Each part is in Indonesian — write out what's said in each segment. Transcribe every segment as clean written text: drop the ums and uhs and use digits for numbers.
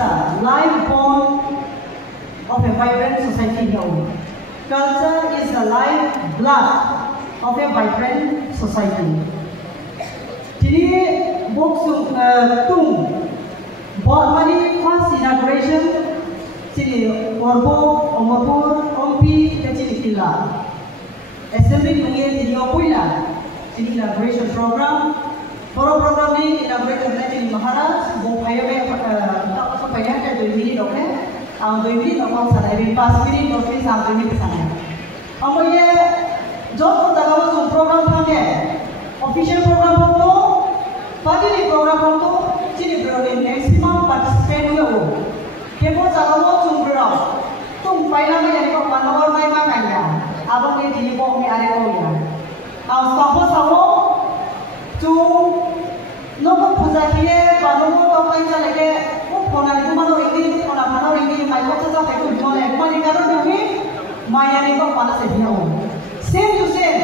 a lifebone of a vibrant society here. Culture is the lifeblood of a vibrant society. Jadi book tung buat mani first inauguration jadi Orbo, Omapur, Ompi dan jadi Kila. Assembly dunia jadi Opuila jadi inauguration program. Program ini inauguration jadi Maharaj. Buat ayam apa yang ada di sini dokter. Doi minit orang sana, 5 minit, 10 minit sampai ni kesana. Ambo ye job kita kalau tu program tanya, official program itu, pagi ni program itu, jadi berada maximum participant itu. Kepo kalau tu berada, tu payah ni jadi kau panawar mai makan ya, abang ni jadi kau ni ada kau ya. Sahaja tu, nopo puja kiri, panomo kau main lagi. Konan itu mana ini, konan mana ini, macam apa saja itu jualan. Mana kalau ni, maya ni kau pada sedia. Same to same.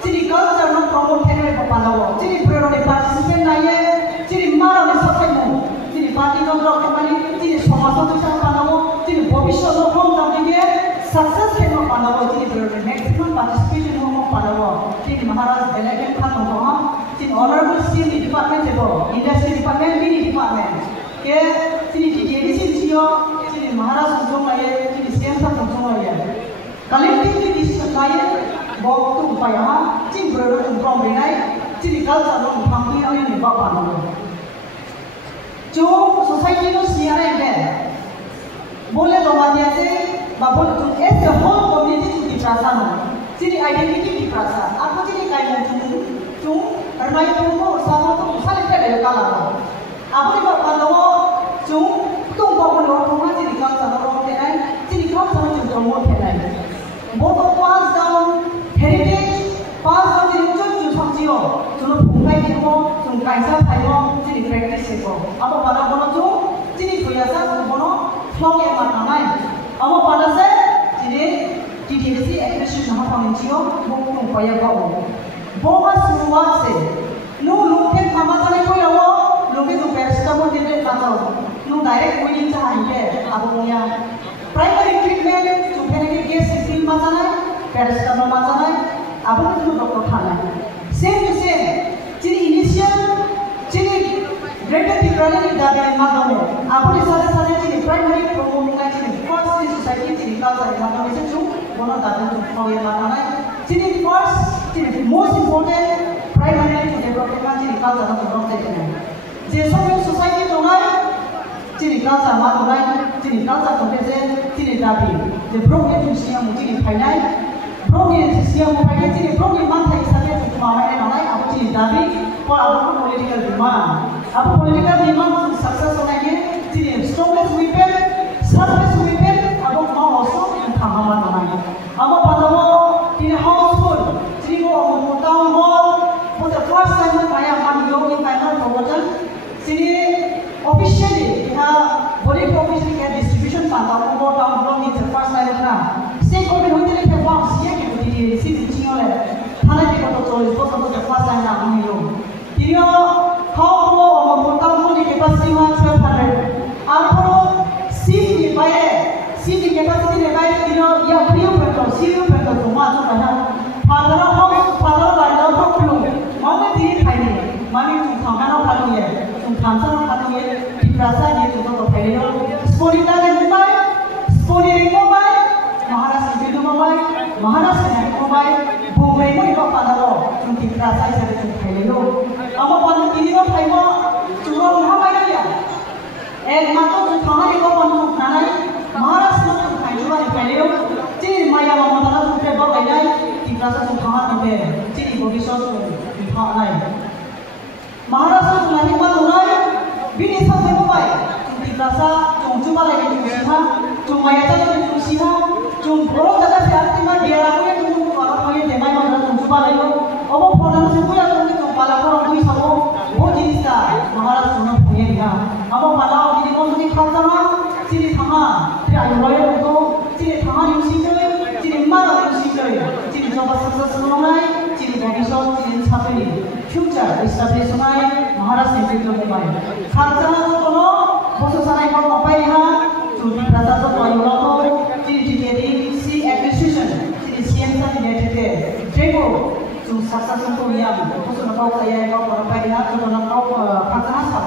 Jadi culture nak promote kena kau pada awak. Jadi berada participant naya, jadi mana ni sesuatu. Jadi parti nombor kemana, jadi semua satu cara pada awak. Jadi bobisho nombor tapi dia success kena pada awak. Jadi berada maximum participation nombor pada awak. Jadi Maharaj delegate kan nombor. Jadi honorable CM department sebo, industry department ini department. Ke jadi sini jadi Maharaj ujung lagi, jadi siapa ujung lagi. Kalian ini disediakan waktu upaya, jadi berada umpan beringai, jadi kalau calon panggi awak ni bawa pandu. Jo society itu siapa yang ber? Boleh domainnya se, bapak tu as a whole community tu diperasan. Jadi identity diperasan. Aku jadi kaya tu, ramai tu sama tu saling berdaya kalah. Aku ni bawa pandu. Tung bawa luar rumah jadi kau sama orang tenai, jadi kau sama juga orang tenai. Bodoh pass down heritage, pass down jadi ujung samcio, cuma pungai kita, cuma kaisa kayo, jadi practice itu. Apa pada bono jadi biasa bono flow yang mana main. Apa pada saya jadi DDC expression nama pengincio, bodoh upaya bawa. Bawa semua se, lumpet mama sana kau yawa, lumpet tu persta pun dia kacau. Direct winning sahaja, apa punya primary treatment, supaya kita skill macam paracetamol macam apa tu doktor khana. Same to same. Jadi initial, jadi greater difference dari mana? Apa ni sahaja jadi primary promoting jadi first society jadi kalau dari mana itu mana datang tu kau yang mana? Jadi first, jadi most important primary to development jadi kalau datang tu doktor jadi. Jadi semua society tu jadi kalau sama orang, jadi kalau sama person, jadi tapi, jadi program itu siapa jadi final, program itu siapa final, jadi program mana sahaja itu mana yang lain, apa jadi tapi, kalau apa political demand, apa political demand sukses orangnya, jadi strongest weapon, strongest weapon, apa mau also yang kaman orangnya, apa pada tidak household, jadi mau town hall, for the first time saya ambil yang final promotion, jadi officially kita boleh officially kita distribution tentang umur tahun belum ni first time na. Saya kau boleh hotel kita buat siapa kita di sini cium le. Thana kita tu choice bos tu first time na kami lo. Dia kau umur tahun belum ni kita siapa 1200. Apa seat ni capacity ni baik dia ya beliau betul, siapa betul semua tu kan. Father dah belum. Mana diri kaya ni, mana tu thangan apa tu ye. Thansan apa tu ye, diperasan ye tu tu kaya ni. Sporita dan mobile, sporting mobile, Maharashtra itu mobile, Maharashtra itu mobile, Bombay itu apa pada lo, tu diperasan saya tu kaya ni. Apa pada diri lo kaya, curang apa ya? Mata tu thangan itu apa tu nanai, Maharashtra tu kaya ni. Jadi maya mama tada tu kaya bawa kaya, diperasan tu thangan tu kaya, jadi bogison tu thangan. Maharashtra tu nanti mana orang, bini sampai mobile. Dirasa cuma lagi cuma cuma ya tu cuma orang kata siapa cuma dia aku yang cuma orang yang demai mana cuma lagi apa orang semua yang cuma lah orang tu sama वो जिनिस का महाराज सुना पुणे दिया अब मालाव जिनि को जिनि खाता ना जिनि थामा फिर आयुर्वेद तो जिनि थामा यूसी जोई जिनि मारा यूसी जोई जिनि जब सक्सेस होनाय जिनि भविष्य जिनि साफेनि फ्यूचर एस्टाब्लिश होनाय महाराज ने जो मोबाइल खाता तो कोनो बसो सारा saya kau apa ya? Tu di perasa tu kau yang lama, jadi si acquisition, jadi siapa yang jadi Jego, tu saksa tu yang, tu nak kau kaya kau apa ya? Tu nak kau pakai apa?